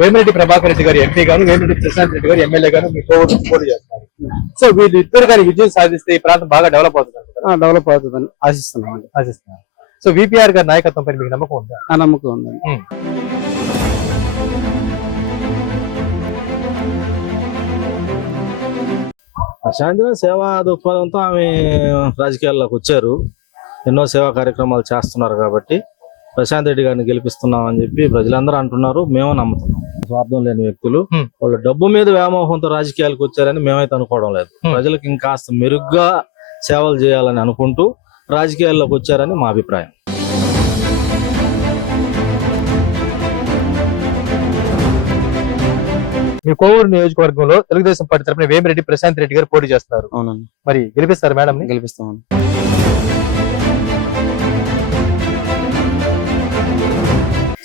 వేమిరెడ్డి ప్రభాకర్ రెడ్డి గారు ఎంపీ గాను వేమిరెడ్డి ప్రశాంత్ రెడ్డి గారు ఎమ్మెల్యే గాను మీ కోవూరు పోటీ చేస్తున్నారు సో వీళ్ళు ఇద్దరు గారి విజయం సాధిస్తే ఈ ప్రాంతం బాగా డెవలప్ అవుతుంది? డెవలప్ అవుతుందని ఆశిస్తున్నాం అండి. ఆశిస్తున్నారు? సో విపిఆర్ గారి నాయకత్వం పైన మీకు నమ్మకం ఉందా? ఆ నమ్మకం ఉందండి. శాంతిన సేవా దృక్పథంతో ఆమె రాజకీయాల్లోకి వచ్చారు. ఎన్నో సేవా కార్యక్రమాలు చేస్తున్నారు కాబట్టి. ప్రశాంత్ రెడ్డి గారిని గెలిపిస్తున్నాం అని చెప్పి ప్రజలందరూ అంటున్నారు. మేము నమ్ముతున్నాం. స్వార్థం లేని వ్యక్తులు. వాళ్ళు డబ్బు మీద వ్యామోహంతో రాజకీయాలకు వచ్చారని మేమైతే అనుకోవడం లేదు. ప్రజలకు ఇంకాస్త మెరుగ్గా సేవలు చేయాలని అనుకుంటూ రాజకీయాల్లోకి వచ్చారని మా అభిప్రాయం. మీ కోవూరు నియోజకవర్గంలో తెలుగుదేశం పార్టీ తరపున వేమిరెడ్డి ప్రశాంత్ రెడ్డి గారు పోటీ చేస్తున్నారు. అవునండి. మరి గెలిపిస్తారు మేడం ని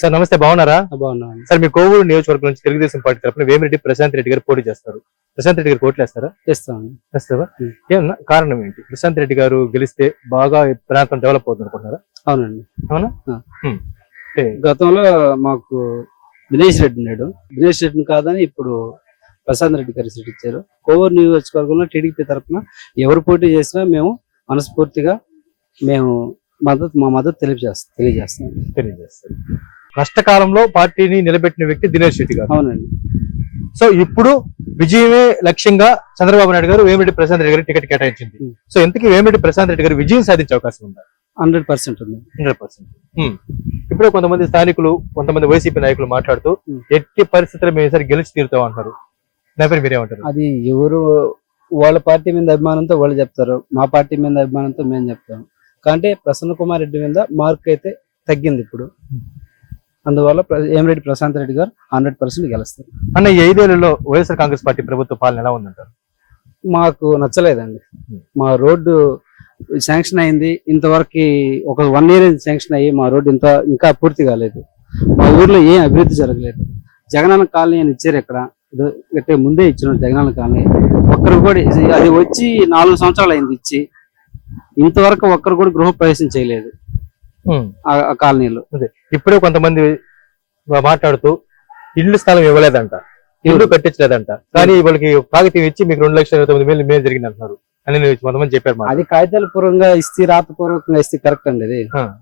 సార్ నమస్తే బాగున్నారా? బాగున్నామండి. సార్ మీ కోవూరు నియోజకవర్గం నుంచి తెలుగుదేశం పార్టీ తరపున వేమిరెడ్డి ప్రశాంత్ రెడ్డి గారు పోటీ చేస్తారు. ప్రశాంత్ రెడ్డి గారు కోట్లు వేస్తారా? చేస్తామండి. వేస్తావా? Hmm. ఏమన్నా కారణం ఏంటి? ప్రశాంత్ రెడ్డి గారు గెలిస్తే బాగా ప్రాంతం డెవలప్ అవుతుంది అనుకుంటున్నారా? అవునండి. అవునా? గతంలో మాకు దినేష్ రెడ్డి ఉన్నాడు. దినేష్ రెడ్డిని కాదని ఇప్పుడు ప్రశాంత్ రెడ్డి గారి సీట్ ఇచ్చారు. కోవూరు నియోజకవర్గంలో టీడీపీ తరఫున ఎవరు పోటీ చేసినా మేము మనస్ఫూర్తిగా మేము మద్దతు మా మద్దతు తెలియజేస్తాం తెలియజేస్తాం తెలియజేస్తారు. కష్టకాలంలో పార్టీని నిలబెట్టిన వ్యక్తి దినేష్ రెడ్డి గారు. అవునండి. సో ఇప్పుడు విజయమే లక్ష్యంగా చంద్రబాబు నాయుడు గారు వేమిరెడ్డి ప్రశాంత్ రెడ్డి గారికి టికెట్ కేటాయించింది. సో ఇంతకీ వేమిరెడ్డి ప్రశాంత్ రెడ్డి గారు విజయం సాధించే అవకాశం ఉందా? హండ్రెడ్ పర్సెంట్ ఉంది. Hundred percent. ఇప్పుడు కొంతమంది స్థానికులు కొంతమంది వైసీపీ నాయకులు మాట్లాడుతూ. ఎట్టి పరిస్థితుల్లో మేము ఈసారి గెలిచి తీరుతాం అంటారు దాని పేరు మీరేమంటారు అది ఎవరు వాళ్ళ పార్టీ మీద అభిమానంతో వాళ్ళు చెప్తారు మా పార్టీ మీద అభిమానంతో మేము చెప్తాం. అంటే ప్రసన్న కుమార్ రెడ్డి మీద మార్క్ అయితే తగ్గింది ఇప్పుడు. అందువల్ల ఏమిరెడ్డి ప్రశాంత్ రెడ్డి గారు హండ్రెడ్ పర్సెంట్ గెలుస్తారు. అన్న ఈ ఐదేళ్ళలో వైఎస్ఆర్ కాంగ్రెస్ పార్టీ ప్రభుత్వ పాలన ఎలా ఉందంటారు? మాకు నచ్చలేదండి. Hmm. మా రోడ్డు శాంక్షన్ అయింది. ఇంతవరకు ఒక వన్ ఇయర్ శాంక్షన్ అయ్యి మా రోడ్డు ఇంత ఇంకా పూర్తి కాలేదు. మా ఊర్లో ఏం అభివృద్ధి జరగలేదు. జగనన్న కాలనీ అని ఇచ్చారు ఇక్కడ. అంటే ముందే ఇచ్చిన జగనన్న కాలనీ. ఒక్కరు కూడా అది వచ్చి నాలుగు సంవత్సరాలు అయింది ఇచ్చి. ఇంతవరకు ఒక్కరు కూడా గృహ ప్రవేశం చేయలేదు. ఆ కాలనీలో. ఇప్పుడే కొంతమంది మాట్లాడుతూ ఇల్లు స్థలం ఇవ్వలేదంట. ఇల్లు కట్టించలేదంట. కానీ వాళ్ళకి కాగితం ఇచ్చి మీకు రెండు లక్షల ఇరవై తొమ్మిది వేలు మేలు జరిగింది అంటున్నారు అని నేను కొంతమంది చెప్పారు అది కాగితాల పూర్వంగా ఇస్తే రాతపూర్వకంగా ఇస్తే కరెక్ట్ అండి అది.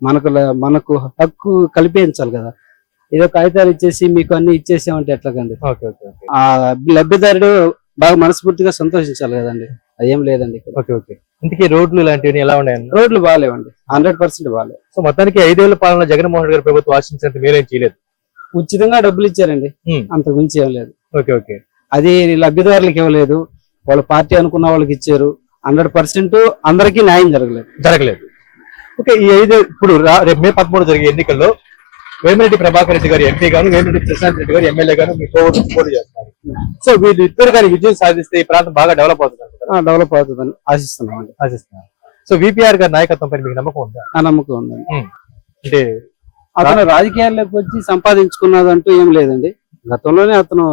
మనకు మనకు హక్కు కల్పించాలి కదా. ఏదో కాగితాలు ఇచ్చేసి మీకు అన్ని ఇచ్చేసామంటే ఎట్లాగండి ఓకే ఓకే ఓకే. ఆ లబ్ధిదారుడు బాగా మనస్ఫూర్తిగా సంతోషించాలి కదండి. అదేం లేదండి ఇక్కడ. Okay okay. ఇంతకీ రోడ్లు ఇలాంటివి ఎలా ఉన్నాయన్న రోడ్లు బాగాలేవండి హండ్రెడ్ పర్సెంట్ బాగాలేవు సో మొత్తానికి ఐదేళ్ళ పాలన జగన్మోహన్ రెడ్డి గారి ప్రభుత్వం ఆశించినంత మేలేం చేయలేదు? ఉచితంగా డబ్బులు ఇచ్చారండి. Hmm. అంతకు మించి ఏం లేదు. Okay okay. అది లబ్ధిదారులకు ఇవ్వలేదు. వాళ్ళ పార్టీ అనుకున్న వాళ్ళకి ఇచ్చారు. హండ్రెడ్ పర్సెంట్ అందరికీ న్యాయం జరగలేదు. జరగలేదు. ఓకే ఈ ఐదు ఇప్పుడు రా- రేపు మే పదమూడు జరిగే ఎన్నికల్లో వేమిరెడ్డి ప్రభాకర్ రెడ్డి గారు ఎంపీ గాను వేమిరెడ్డి ప్రశాంత్ రెడ్డి గారు ఎమ్మెల్యే గాను మీ పోటీ చేస్తున్నారు. సో వీళ్ళు ఇద్దరు గారి విజయం సాధిస్తే ఈ ప్రాంతం బాగా డెవలప్ అవుతుంది? డెవలప్ అవుతుందని ఆశిస్తున్నామండి. ఆశిస్తున్నారు? సో విపిఆర్ గారి నాయకత్వం పైన మీకు నమ్మకం ఉందా? ఆ నమ్మకం ఉందండి. అంటే అతను రాజకీయాల్లోకి వచ్చి సంపాదించుకున్నదంటూ ఏం లేదండి. గతంలోనే అతను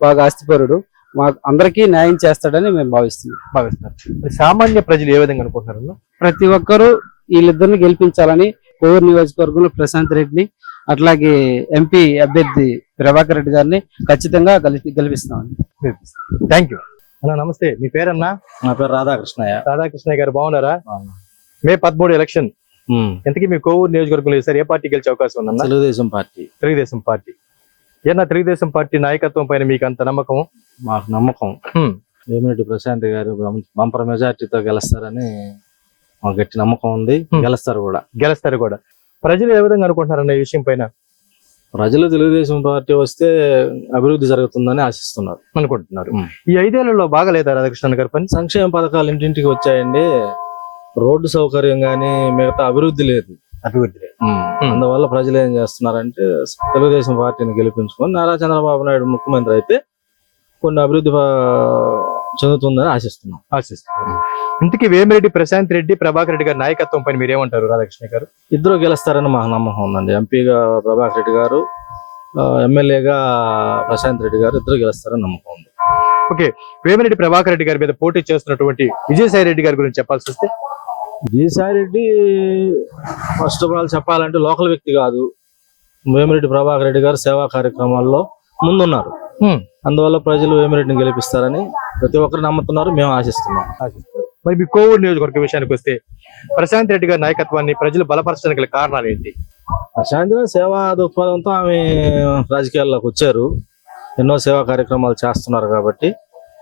బాగా ఆస్తిపరుడు. మాకు అందరికీ న్యాయం చేస్తాడని మేము భావిస్తున్నాం. భావిస్తున్నారు. మరి సామాన్య ప్రజలు ఏ విధంగా అనుకుంటున్నారు ప్రతి ఒక్కరూ వీళ్ళిద్దరిని గెలిపించాలని కోవూరు నియోజకవర్గంలో ప్రశాంత్ రెడ్డిని అట్లాగే ఎంపీ అభ్యర్థి ప్రభాకర్ రెడ్డి గారిని ఖచ్చితంగా గెలిపి గెలిపిస్తామని థ్యాంక్ యూ అన్న నమస్తే. మీ పేరన్నా? నా పేరు రాధాకృష్ణయ్య. రాధాకృష్ణ గారు బాగున్నారా? మే పదమూడు ఎలక్షన్. ఎంతకీ మీ కోవూరు నియోజకవర్గంలో ఈసారి ఏ పార్టీ గెలిచే అవకాశం ఉందన్న? తెలుగుదేశం పార్టీ. తెలుగుదేశం పార్టీ. ఏనా తెలుగుదేశం పార్టీ నాయకత్వం పైన మీకు అంత నమ్మకం? మాకు నమ్మకం. వేమిరెడ్డి ప్రశాంత్ గారు బంపర్ మెజార్టీతో గెలుస్తారని మాకు గట్టి నమ్మకం ఉంది. గెలుస్తారు కూడా. గెలుస్తారు కూడా. ప్రజలు ఏ విధంగా అనుకుంటున్నారన్న ఈ విషయం పైన? ప్రజలు తెలుగుదేశం పార్టీ వస్తే అభివృద్ధి జరుగుతుందని ఆశిస్తున్నారు. అనుకుంటున్నారు. ఈ ఐదేళ్ళలో బాగా లేదా రాధాకృష్ణ గారి పని? సంక్షేమ పథకాలు ఇంటింటికి వచ్చాయండి. రోడ్డు సౌకర్యం గానీ మిగతా అభివృద్ధి లేదు. అభివృద్ధి అందువల్ల ప్రజలు ఏం చేస్తున్నారంటే తెలుగుదేశం పార్టీని గెలిపించుకొని నారా చంద్రబాబు నాయుడు ముఖ్యమంత్రి అయితే కొన్ని అభివృద్ధి చెందుతుందని ఆశిస్తున్నాం. ఆశిస్తున్నారు ఇంతకీ వేమిరెడ్డి ప్రశాంత్ రెడ్డి ప్రభాకర్ రెడ్డి గారి నాయకత్వం పైన మీరు ఏమంటారు రాధాకృష్ణ గారు? ఇద్దరు గెలుస్తారని మాకు నమ్మకం ఉందండి. ఎంపీగా ప్రభాకర్ రెడ్డి గారు ఎమ్మెల్యేగా ప్రశాంత్ రెడ్డి గారు ఇద్దరు గెలుస్తారని నమ్మకం ఉంది. వేమిరెడ్డి ప్రభాకర్ రెడ్డి గారి మీద పోటీ చేస్తున్నటువంటి విజయసాయి రెడ్డి గారి గురించి చెప్పాల్సి వస్తే? Vijayasai Reddy first of all చెప్పాలంటే లోకల్ వ్యక్తి కాదు. వేమిరెడ్డి ప్రభాకర్ రెడ్డి గారు సేవా కార్యక్రమాల్లో ముందున్నారు. అందువల్ల ప్రజలు వేమిరెడ్డిని గెలిపిస్తారని ప్రతి ఒక్కరు నమ్ముతున్నారు మేము ఆశిస్తున్నాం. మరి మీ కోవూరు నియోజకవర్గ విషయానికి వస్తే ప్రశాంత్ రెడ్డి గారి నాయకత్వాన్ని ప్రజలు బలపరచడానికి గల కారణాలు ఏంటి? ప్రశాంతిగా సేవా దృక్పథంతో ఆమె రాజకీయాల్లోకి వచ్చారు. ఎన్నో సేవా కార్యక్రమాలు చేస్తున్నారు కాబట్టి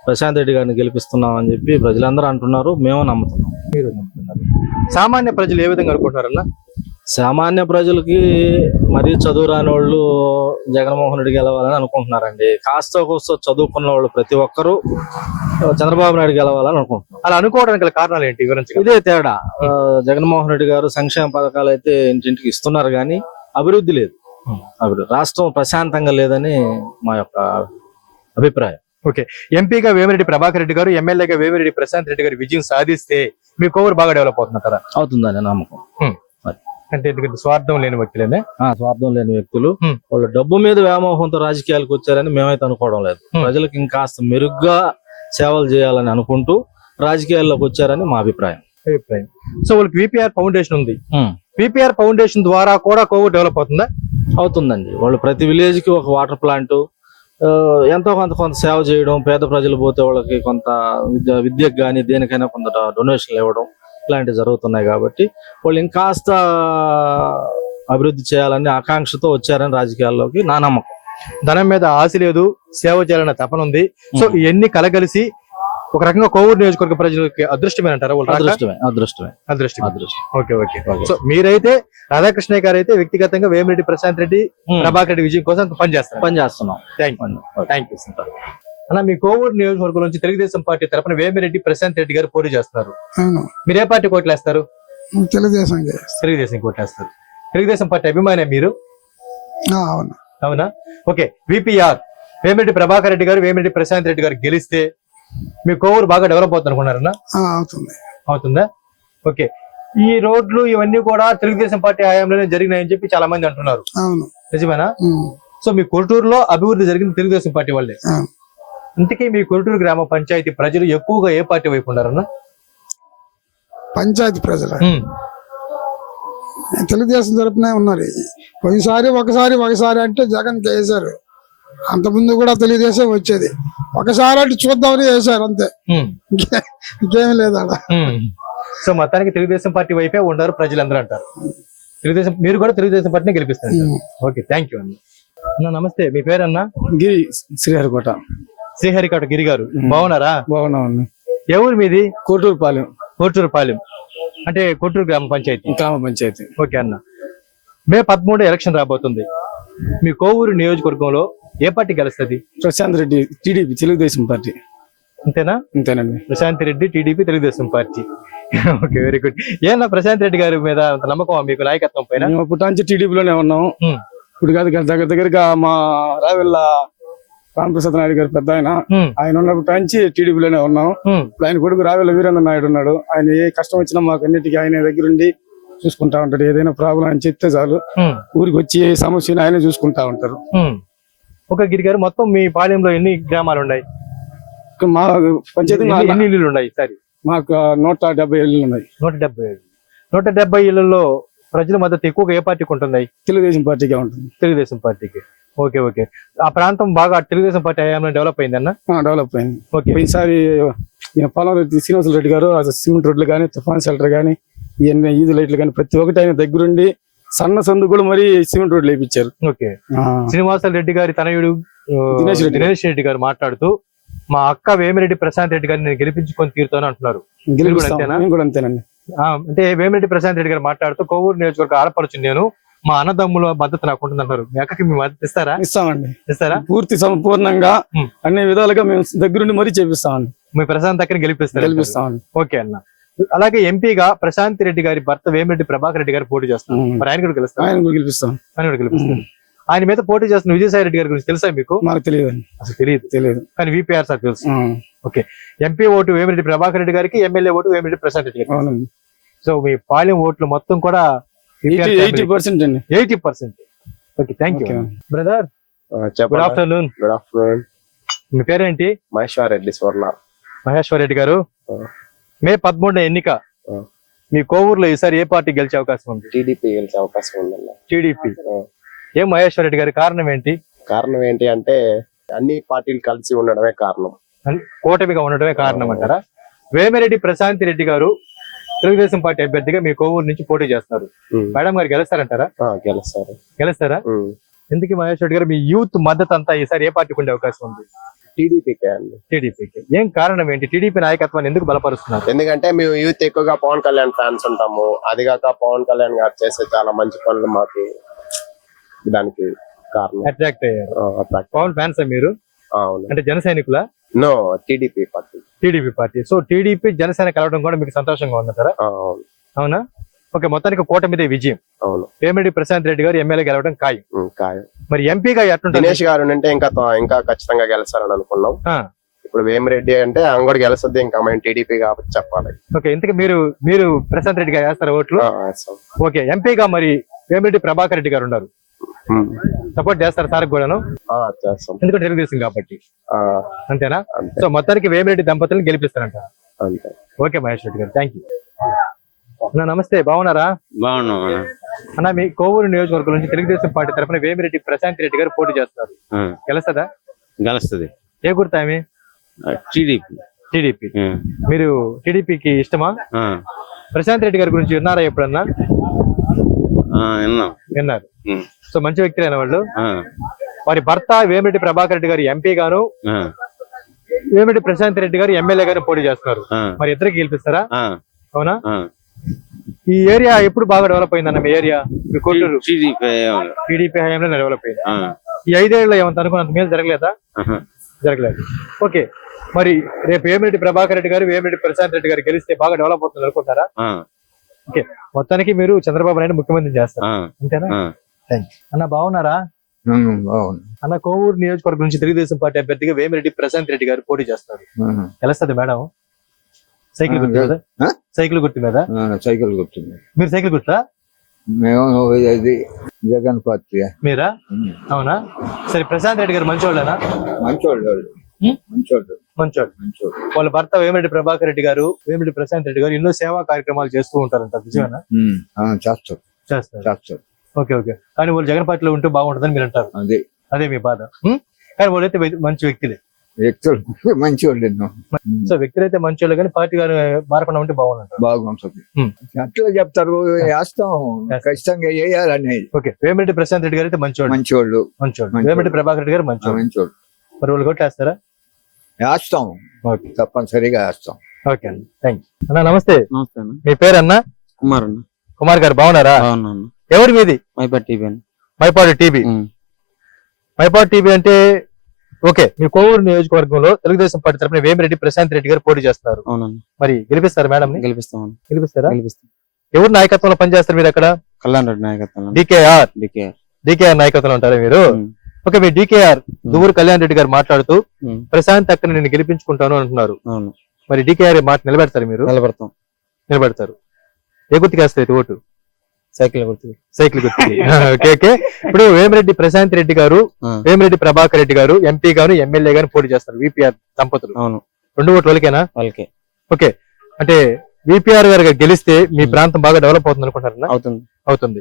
ప్రశాంత్ రెడ్డి గారిని గెలిపిస్తున్నాం అని చెప్పి ప్రజలందరూ అంటున్నారు మేము నమ్ముతున్నాం. మీరు నమ్ముతున్నారు. సామాన్య ప్రజలు ఏ విధంగా అనుకుంటున్నారన్నా సామాన్య ప్రజలకి మరీ చదువు రాని వాళ్ళు జగన్మోహన్ రెడ్డి గెలవాలని అనుకుంటున్నారండి. కాస్త కోస్త చదువుకున్న వాళ్ళు ప్రతి ఒక్కరూ చంద్రబాబు నాయుడు గెలవాలని అనుకుంటున్నారు. అలా అనుకోవడానికి గల కారణాలు ఏంటి? వివరించగలరా? ఇదే తేడా. జగన్మోహన్ రెడ్డి గారు సంక్షేమ పథకాలు అయితే ఇంటింటికి ఇస్తున్నారు కానీ అభివృద్ధి లేదు. అభివృద్ధి రాష్ట్రం ప్రశాంతంగా లేదని మా యొక్క అభిప్రాయం. ఎంపీగా వేమిరెడ్డి ప్రభాకర్ రెడ్డి గారు ఎమ్మెల్యేగా వేమిరెడ్డి ప్రశాంత్ రెడ్డి గారు విజయం సాధిస్తే మీ కోవూరు బాగా డెవలప్ అవుతుంటారా అవుతుందని నమ్మకం. అంటే ఎందుకంటే స్వార్థం లేని వ్యక్తులేనే? స్వార్థం లేని వ్యక్తులు. వాళ్ళు డబ్బు మీద వ్యామోహంతో రాజకీయాలకు వచ్చారని మేమైతే అనుకోవడం లేదు. ప్రజలకు ఇంకాస్త మెరుగ్గా సేవలు చేయాలని అనుకుంటూ రాజకీయాల్లోకి వచ్చారని మా అభిప్రాయం. అభిప్రాయం. సో వాళ్ళకి విపిఆర్ ఫౌండేషన్ ఉంది. విపిఆర్ ఫౌండేషన్ ద్వారా కూడా కోవూరు డెవలప్ అవుతుందా? అవుతుందండి. వాళ్ళు ప్రతి విలేజ్కి ఒక వాటర్ ప్లాంట్ ఎంతో కొంత కొంత సేవ చేయడం పేద ప్రజలు పోతే వాళ్ళకి కొంత విద్య విద్యకు కానీ దేనికైనా కొంత డొనేషన్లు ఇవ్వడం ఇలాంటివి జరుగుతున్నాయి కాబట్టి వాళ్ళు ఇంకాస్త అభివృద్ధి చేయాలని ఆకాంక్షతో వచ్చారని రాజకీయాల్లోకి నా నమ్మకం. ధనం మీద ఆశ లేదు సేవ చేయాలన్న తపన ఉంది. సో ఇవన్నీ కలగలిసి ఒక రకంగా కోవూరు నియోజకవర్గ ప్రజలకి అదృష్టమే అంటారా? అదృష్టమే అదృష్టమే. అదృష్టం అదృష్టం. Okay okay. సో మీరైతే రాధాకృష్ణ గారు అయితే వ్యక్తిగతంగా వేమిరెడ్డి ప్రశాంత్ రెడ్డి. ప్రభాకర్ రెడ్డి విజయం కోసం పనిచేస్తారు. పని చేస్తున్నాం థ్యాంక్ యూ థ్యాంక్ యూ అన్న మీ కోవూరు నియోజకవర్గం నుంచి తెలుగుదేశం పార్టీ తరపున వేమిరెడ్డి ప్రశాంత్ రెడ్డి గారు పోటీ చేస్తున్నారు. మీరు ఏ పార్టీ కోట్లేస్తారు? తెలుగుదేశం తెలుగుదేశం కోట్లేస్తారు. తెలుగుదేశం పార్టీ అభిమానే మీరు? అవును. అవునా? ఓకే విపిఆర్ వేమిరెడ్డి ప్రభాకర్ రెడ్డి గారు వేమిరెడ్డి ప్రశాంత్ రెడ్డి గారు గెలిస్తే మీ కోవూరు బాగా డెవలప్ అవుతుంది అనుకున్నారన్నా అవుతుంది. అవుతుందా? ఓకే ఈ రోడ్లు ఇవన్నీ కూడా తెలుగుదేశం పార్టీ హయాంలోనే జరిగినాయని చెప్పి చాలా మంది అంటున్నారు నిజమేనా? సో మీ కొరటూరులో అభివృద్ధి జరిగింది తెలుగుదేశం పార్టీ వాళ్ళే. ఇంతకీ మీ కొరటూరు గ్రామ పంచాయతీ ప్రజలు ఎక్కువగా ఏ పార్టీ వైపు ఉన్నారన్నా? పంచాయతీ ప్రజలు? తెలుగుదేశం తరపునే ఉన్నారు. పోయినసారి ఒకసారి ఒకసారి అంటే జగన్ వేశారు అంత ముందు కూడా తెలుగుదేశం వచ్చేది. ఒకసారి అంటే చూద్దామని వేశారు అంతే. ఇంకే- ఇంకేమీ లేదు. సో మొత్తానికి తెలుగుదేశం పార్టీ వైపే ఉన్నారు ప్రజలందరూ అంటారు. తెలుగుదేశం మీరు కూడా తెలుగుదేశం పార్టీని గెలిపిస్తారు. ఓకే థ్యాంక్ యూ అన్న. అన్న నమస్తే. మీ పేరన్నా? గిరి శ్రీహరికోట. శ్రీహరికోట గిరి గారు. బాగున్నారా? బాగున్నామండి. ఎవరు మీది? కోటూరు పాలెం కోటూరు పాలెం అంటే కోటూరు గ్రామ పంచాయతీ. గ్రామ పంచాయతీ. ఓకే అన్న. మే పదమూడు ఎలక్షన్ రాబోతుంది. మీ కోవూరు నియోజకవర్గంలో ఏ పార్టీ గెలుస్తుంది? Prashanth Reddy TDP Telugu Desam party. అంతేనా? అంతేనండి. Prashanth Reddy TDP Telugu Desam party. Okay very good. ఏనా ప్రశాంత్ రెడ్డి గారి మీద నమ్మకం మీకు నాయకత్వం పైన? నుంచి టీడీపీలోనే ఉన్నాము ఉమ్. ఇప్పుడు కాదు కదా దగ్గర దగ్గరగా మా రావెల్ల రామప్రసాద్ నాయుడు గారు పెద్ద ఆయన. ఆయన ఉన్నప్పటి నుంచి టీడీపీలోనే ఉన్నాం. ఇప్పుడు ఆయన కొడుకు రావెల్ల వీరేంద్ర నాయుడు ఉన్నాడు. ఆయన ఏ కష్టం వచ్చినా మాకు అన్నిటికీ ఆయన దగ్గరుండి చూసుకుంటా ఉంటాడు. ఏదైనా ప్రాబ్లం అని చెప్తే చాలు. ఊరికి వచ్చి ఏ సమస్యను ఆయనే చూసుకుంటా ఉంటారు. ఒక గిరి గారు మొత్తం మీ పాలెంలో ఎన్ని గ్రామాలు ఉన్నాయి? మా పంచాయతీ ఎన్ని- ఎన్ని ఇల్లులు ఉన్నాయి? సరే. మాకు నూట డెబ్బై ఏళ్ళు ఉన్నాయి. నూట డెబ్బై ఐదు నూట డెబ్బై ఇళ్ళలో ప్రజల మద్దతు ఎక్కువగా ఏ పార్టీకి ఉంటుంది తెలుగుదేశం పార్టీగా ఉంటుంది. తెలుగుదేశం పార్టీకి. Okay okay. ఆ ప్రాంతం బాగా తెలుగుదేశం పార్టీ హయాంలో డెవలప్ అయిందన్న? డెవలప్ అయింది. ఓకే. ఈయన పొలంరెడ్డి శ్రీనివాస రెడ్డి గారు సిమెంట్ రోడ్లు కానీ తుఫాన్ షెల్టర్ కానీ ఇవన్నీ ఈది లైట్లు కానీ ప్రతి ఒక్కటి ఆయన దగ్గరుండి సన్న సందు కూడా మరి సిమెంట్ రోడ్లు వేయించారు ఓకే. శ్రీనివాస రెడ్డి గారి తనయుడు దినేష్ రెడ్డి. దినేష్ రెడ్డి గారు మాట్లాడుతూ మా అక్క వేమిరెడ్డి ప్రశాంత్ రెడ్డి గారిని నేను గెలిపించుకొని తీరుతాను అంటున్నారు. అంతేనండి. అంటే వేమిరెడ్డి ప్రశాంత్ రెడ్డి గారు మాట్లాడుతూ కోవూరు నియోజకవర్గ ఆడపడుచు నేను మా అన్నదమ్ముల మద్దతు నాకు ఉంటుంది అంటారు మీ అక్కకి మీ మద్దతు ఇస్తారా? ఇస్తామండి. ఇస్తారా? పూర్తి సంపూర్ణంగా. అన్ని విధాలుగా మేము దగ్గరుండి మరీ చేపిస్తామండి. మీ ప్రశాంత్ అక్కని గెలిపిస్తారు గెలిపిస్తామండి. ఓకే అన్న. అలాగే ఎంపీగా ప్రశాంత్ రెడ్డి గారి భర్త వేమిరెడ్డి ప్రభాకర్ రెడ్డి గారు పోటీ ఉమ్. మరి ఆయన కూడా గెలుస్తారు? ఆయన కూడా గెలిపిస్తాం. ఆయన కూడా గెలిపిస్తారు. ఆయన మీద పోటీ చేస్తున్న విజయసాయి రెడ్డి గారి గురించి తెలుసా మీకు? మాకు తెలియదండి. అసలు తెలియదు. తెలియదు. కానీ విపిఆర్ సార్ తెలుసు. Um. MP vote Vemireddy Prabhakar Reddy గారికి ఎమ్మెల్యే ఓటు వేమిరెడ్డి ప్రశాంత్ రెడ్డి గారికి. సో మీ పాలెం ఓట్లు మొత్తం కూడా ఎయిటీ పర్సెంట్ అండి. Eighty percent okay thank you. Brother good afternoon good afternoon మీ పేరేంటి? మహేశ్వర్ రెడ్డి స్వర్ణ. మహేశ్వర్ రెడ్డి గారు. మే పదమూడున ఎన్నిక. మీ కోవూరులో ఈసారి ఏ పార్టీ గెలిచే అవకాశం ఉంది? టీడీపీ గెలిచే అవకాశం ఉందన్న. టీడీపీ. ఏం మహేశ్వర్ రెడ్డి గారి కారణం ఏంటి? కారణం ఏంటి అంటే అన్ని పార్టీలు కలిసి ఉండడమే కారణం. కూటమిగా ఉండడమే కారణం అంటారా? వేమిరెడ్డి ప్రశాంతి రెడ్డి గారు తెలుగుదేశం పార్టీ అభ్యర్థిగా మీ కోవూరు నుంచి పోటీ చేస్తున్నారు. మేడం గారు గెలుస్తారంటారా? గెలుస్తారు. గెలుస్తారా. ఎందుకు మహేష్ రెడ్డి గారు? మీ యూత్ మద్దతు అంతా ఈసారి ఏ పార్టీకి ఉండే అవకాశం ఉంది? టీడీపీకే అండి. టీడీపీకి. ఏం కారణం ఏంటి? టీడీపీ నాయకత్వాన్ని ఎందుకు బలపరుస్తున్నారు? ఎందుకంటే మేము యూత్ ఎక్కువగా పవన్ కళ్యాణ్ ఫ్యాన్స్ ఉంటాము. అది కాక పవన్ కళ్యాణ్ గారు చేసే చాలా మంచి పనులు మాకు దానికి కారణం. అట్రాక్ట్ అయ్యారు. పవన్ ఫ్యాన్స్ మీరు? అంటే జన సైనికుల? No TDP party TDP party so TDP Janasena కలవడం కూడా మీకు సంతోషంగా ఉందంటారా ఆ, అవును. అవునా? ఓకే మొత్తానికి కోట మీద విజయం. అవును. వేమిరెడ్డి ప్రశాంత్ రెడ్డి గారు ఎమ్మెల్యే గెలవడం ఖాయం. ఖాయం. మరి ఎంపీగా ఎట్లుంటుంది దినేష్ గారు అంటే ఇంకా ఇంకా ఖచ్చితంగా గెలుస్తారని అనుకున్నాం. ఇప్పుడు వేమిరెడ్డి అంటే ఆమె కూడా గెలుస్తుంది ఇంకా మేము టీడీపీ కాబట్టి చెప్పాలి. ఓకే ఇంతకు మీరు మీరు ప్రశాంత్ రెడ్డి గారు వేస్తారా ఓట్లు. ఓకే ఎంపీగా మరి వేమిరెడ్డి ప్రభాకర్ రెడ్డి గారు ఉన్నారు. సపోర్ట్ చేస్తారు సార్ కూడాను? చేస్తాం. ఎందుకంటే తెలుగుదేశం కాబట్టి. ఆ, అంతేనా? అంతే. సో మొత్తానికి వేమిరెడ్డి దంపతులను గెలిపిస్తారంట. అంతే. ఓకే మహేష్ రెడ్డి గారు థ్యాంక్ యూ అన్న నమస్తే బాగున్నారా? బాగున్నాం అన్న. అన్న మీ కోవూరు నియోజకవర్గం నుంచి తెలుగుదేశం పార్టీ తరఫున వేమిరెడ్డి ప్రశాంత్ రెడ్డి గారు పోటీ చేస్తున్నారు ఆ, గెలుస్తుందా? గెలుస్తుంది. ఏ గుర్తు ఆమె? టీడీపీ. టీడీపీ. మీరు టీడీపీకి ఇష్టమా? ప్రశాంత్ రెడ్డి గారి గురించి విన్నారా ఎప్పుడన్నా? విన్నాం. విన్నారు. సో మంచి వ్యక్తులైన వాళ్ళు. ఆ, వారి భర్త వేమిరెడ్డి ప్రభాకర్ రెడ్డి గారు ఎంపీ గాను వేమిరెడ్డి ప్రశాంత్ రెడ్డి గారు ఎమ్మెల్యే గారు పోటీ చేస్తున్నారు. మరి ఇద్దరికి గెలిపిస్తారా? అవునా. ఈ ఏరియా ఎప్పుడు బాగా డెవలప్ అయిందన్న మీ ఏరియా? మీ కొట్టూరు టీడీపీ హయాంలో డెవలప్ అయింది. ఈ ఐదేళ్ళలో ఏమంత అనుకున్నంత మేలు జరగలేదా. జరగలేదు. ఓకే. మరి రేపు వేమిరెడ్డి ప్రభాకర్ రెడ్డి గారు వేమిరెడ్డి ప్రశాంత్ రెడ్డి గారు గెలిస్తే బాగా డెవలప్ అవుతుంది అనుకుంటారా? ఓకే. మొత్తానికి మీరు చంద్రబాబు నాయుడు ముఖ్యమంత్రి చేస్తారు. అంతేనా? అన్న బాగున్నారా? బాగుంది అన్న కోవూరు నియోజకవర్గం నుంచి తెలుగుదేశం పార్టీ అభ్యర్థిగా వేమిరెడ్డి ప్రశాంత్ రెడ్డి గారు పోటీ చేస్తారు. గెలుస్తుంది మేడం? సైకిల్ గుర్తు మీద? సైకిల్ గుర్తు మీద సైకిల్ గుర్తుంది మీరు సైకిల్ గుర్తా? మేము ఇది జగన్ పార్టీ. మీరా? అవునా? సరే ప్రశాంత్ రెడ్డి గారు మంచోళ్ళనా? మంచోళ్ళు? మంచోళ్ళు. మంచోళ్ళు. మంచోళ్ళు. వాళ్ళ భర్త వేమిరెడ్డి ప్రభాకర్ రెడ్డి గారు వేమిరెడ్డి ప్రశాంత్ రెడ్డి గారు ఎన్నో సేవా కార్యక్రమాలు చేస్తూ ఉంటారంట నిజమేనా? చేస్తారు. చేస్తారు. చేస్తారు. Okay okay. కానీ వాళ్ళు జగన్ పార్టీలో ఉంటే బాగుంటుందని మీరు అంటారు. అదే. అదే మీ బాధ? కానీ వాళ్ళైతే వై- మంచి వ్యక్తులే. వ్యక్తులు మంచోళ్ళు ఎన్నో. సో వ్యక్తులైతే మంచి వాళ్ళు కానీ పార్టీ గారు మారకుండా ఉంటే బాగుంటారు బాగుంటుంది. ఎట్లా చెప్తారు. వేస్తాం. ఖచ్చితంగా వేయాలని ఓకే. వేమిరెడ్డి ప్రశాంత్ రెడ్డి గారు అయితే మంచోళ్ళు మంచోళ్ళు మంచోళ్ళు మంచోళ్ళు. వేమిరెడ్డి ప్రభాకర్ రెడ్డి గారు ఆ, మంచోళ్ళు మంచోళ్ళు మరి వాళ్ళు కొట్టేస్తారా వేస్తాం. ఓకే. తప్పనిసరిగా వేస్తాం. ఓకే అండి. థ్యాంక్ యూ అన్న నమస్తే. నమస్తే అన్న. మీ పేరు అన్న కుమార్ అన్న. కుమార్ గారు బాగున్నారా? బాగున్నా అన్న. ఎవరు మీది? Mypadu TV um. Mypadu TV అంటే ఓకే మీ కోవూరు నియోజకవర్గంలో తెలుగుదేశం పార్టీ తరపున వేమిరెడ్డి ప్రశాంత్ రెడ్డి గారు పోటీ చేస్తున్నారు. అవునన్న మరి గెలిపిస్తారు మేడం గెలిపిస్తాం గెలిపిస్తారా? గెలిపిస్తాం. ఎవరు నాయకత్వంలో పనిచేస్తారు మీరు అక్కడ? కళ్యాణ్ రెడ్డి నాయకత్వం డికేఆర్ డికేఆర్ డికేఆర్ నాయకత్వంలో ఉంటారా మీరు? ఓకే మీ డికేఆర్ దువ్వూరు కళ్యాణ్ రెడ్డి గారు మాట్లాడుతూ ఉమ్. ప్రశాంత్ అక్కని నేను గెలిపించుకుంటాను అంటున్నారు. మరి డికేఆర్ మాట నిలబెడతారు మీరు? నిలబడతాం. నిలబెడతారు. ఏ గుర్తుకి వేస్తారు ఓటు? సైకిల్ గుర్తు. సైకిల్ గుర్తుకి. Okay okay. ఇప్పుడు వేమిరెడ్డి ప్రశాంత్ రెడ్డి గారు. వేమిరెడ్డి ప్రభాకర్ రెడ్డి గారు ఎంపీ గారు ఎమ్మెల్యే గారు పోటీ చేస్తారు విపిఆర్ దంపతులు. అవును. రెండు ఓట్లు వాళ్ళకేనా? వాళ్ళకే. ఓకే. అంటే విపిఆర్ గారు గెలిస్తే మీ. ప్రాంతం బాగా డెవలప్ అవుతుంది అనుకుంటారా అవుతుంది. అవుతుంది.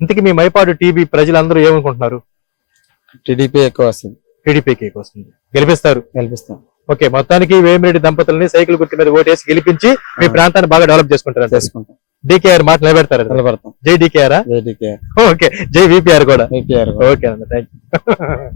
ఇంతకీ మీ మైపాడు టీవీ ప్రజలందరూ ఏమనుకుంటున్నారు? టీడీపీ ఎక్కువ వస్తుంది. టీడీపీకి వస్తుంది. గెలిపిస్తారు. గెలిపిస్తాం. ఓకే మొత్తానికి వేమిరెడ్డి దంపతుల్ని సైకిల్ గుర్తు మీద ఓటేసి గెలిపించి మీ. ప్రాంతాన్ని బాగా డెవలప్ చేసుకుంటారు చేసుకుంటాం. డికేఆర్ మాట నిలబెడతారు. నిలబడతాం. జై డికేఆర్ జై డికేఆర్ ఓకే. జై విపిఆర్ కూడా. విపిఆర్ ఓకే అన్న థ్యాంక్ యూ